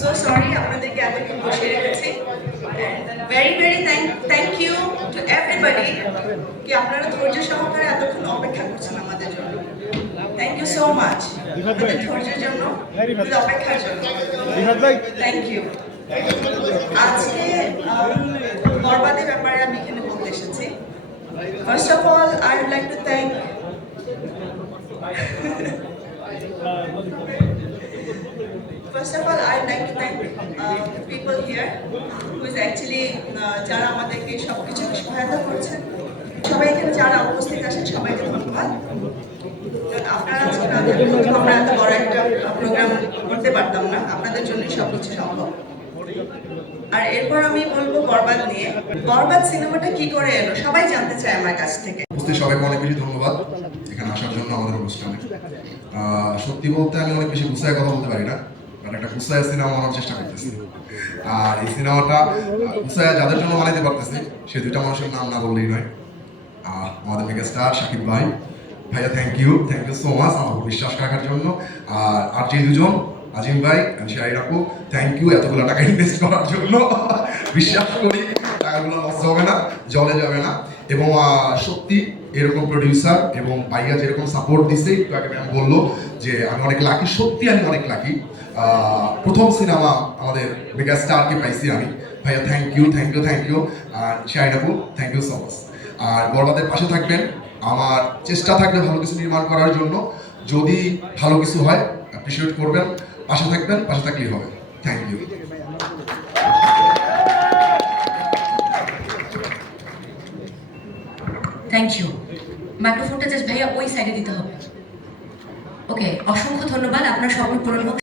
so sorry আপনাদেরকে এতক্ষণ বসে রেখেছি। Very very thank you to everybody কি আপনারা ধৈর্য সহকারে এতক্ষণ অপেক্ষা করছেন আমাদের জন্য। Thank you so much আপনাদের ধৈর্যের জন্য, আপনাদের অপেক্ষার জন্য। Thank you. আজকে বরবাদের ব্যাপারে আমি এখানে বলতে এসেছি। First of all, I would like to thank First of all, I'd like to thank the people here who is actually যারা আমাদেরকে সবকিছু সহায়তা করছেন। সবাই এখানে যারা উপস্থিত আছেন সবাইকে ধন্যবাদ। আপনারা আজকে না থাকলে আমরা এত বড় একটা প্রোগ্রাম করতে পারতাম না, আপনাদের জন্যই সবকিছু সম্ভব। আর এরপর আমি বলবো বরবাদ নিয়ে। বরবাদ সিনেমাটা কি করে এলো সবাই জানতে চায় আমার কাছ থেকে। সবাইকে অনেক বেশি ধন্যবাদ এখানে আসার জন্য আমাদের অনুষ্ঠানে। সত্যি বলতে আমি অনেক বেশি গুছায় কথা বলতে পারি না, বাট একটা গুছায় সিনেমা বানানোর চেষ্টা করতেছি। আর এই সিনেমাটা গুছায় যাদের জন্য বানাইতে পারতেছি সে দুইটা মানুষের নাম না বললেই নয়। আমাদের মেগা স্টার শাকিব ভাই, ভাইয়া থ্যাংক ইউ সো মাচ আমার বিশ্বাস রাখার জন্য। আর যে দুজন আজিম ভাই শাহিদ আপু, থ্যাংক ইউ এতগুলো টাকা ইনভেস্ট করার জন্য। বিশ্বাস করি টাকাগুলো লস হবে না, জলে যাবে না। এবং সত্যি এরকম প্রডিউসার এবং ভাইয়া যেরকম সাপোর্ট দিছে, একটু আগে ম্যাম বললো যে আমি অনেক লাকি, সত্যি আমি অনেক লাকি। প্রথম সিনেমা আমাদের মেগা স্টারকে পাইছি আমি। ভাইয়া থ্যাংক ইউ আর শাহিদ আপু থ্যাংক ইউ সো মাচ। আর বরবাদের পাশে থাকবেন, আমার চেষ্টা থাকবে ভালো কিছু নির্মাণ করার জন্য। যদি ভালো কিছু হয় অ্যাপ্রিসিয়েট করবেন, পাশে থাকবেন, পাশে থাকলেই হবে। Thank you. Thank you. মাইক্রোফোনটা জাস্ট ভাইয়া ওই সাইডে দিতে হবে। ওকে, অসংখ্য ধন্যবাদ। আপনার স্বপ্ন পূরণ হোক।